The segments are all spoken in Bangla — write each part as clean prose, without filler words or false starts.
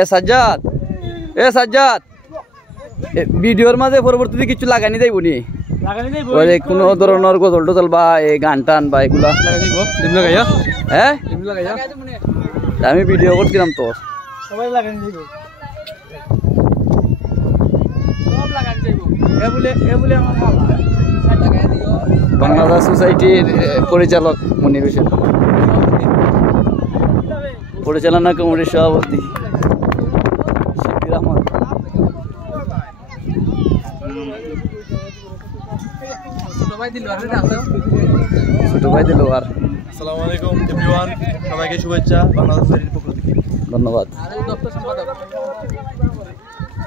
এ সাজ্জাদ ভিডিওর মাঝে পরবর্তীতে কিছু লাগানি যাইব নি কোনো ধরনের গজল টজল বা এই গান টান বা এগুলা হ্যাঁ আমি ভিডিও করছিলাম তো বাংলাদেশ সোসাইটির পরিচালক মনির হোসেন, পরিচালনা কমিটির সভাপতি শিবির আহমদ, ছোট ভাই দিলওয়ার। আসসালামু আলাইকুম এভরিওয়ান, সবাইকে শুভেচ্ছা বাংলাদেশ সোসাইটির পক্ষ থেকে। ধন্যবাদ।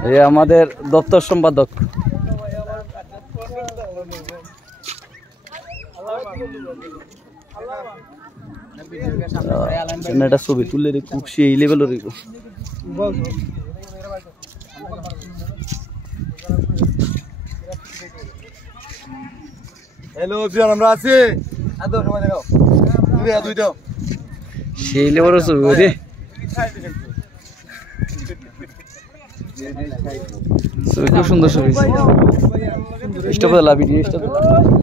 এই আমাদের দপ্তর সম্পাদক একটা ছবি তুলে রে খুব সেই লেভেলের হ্যালো এভরিওয়ান, আমরা আছি সেই লেভেলের ছবি রে, ছবি খুব সুন্দর ছবি। স্টপ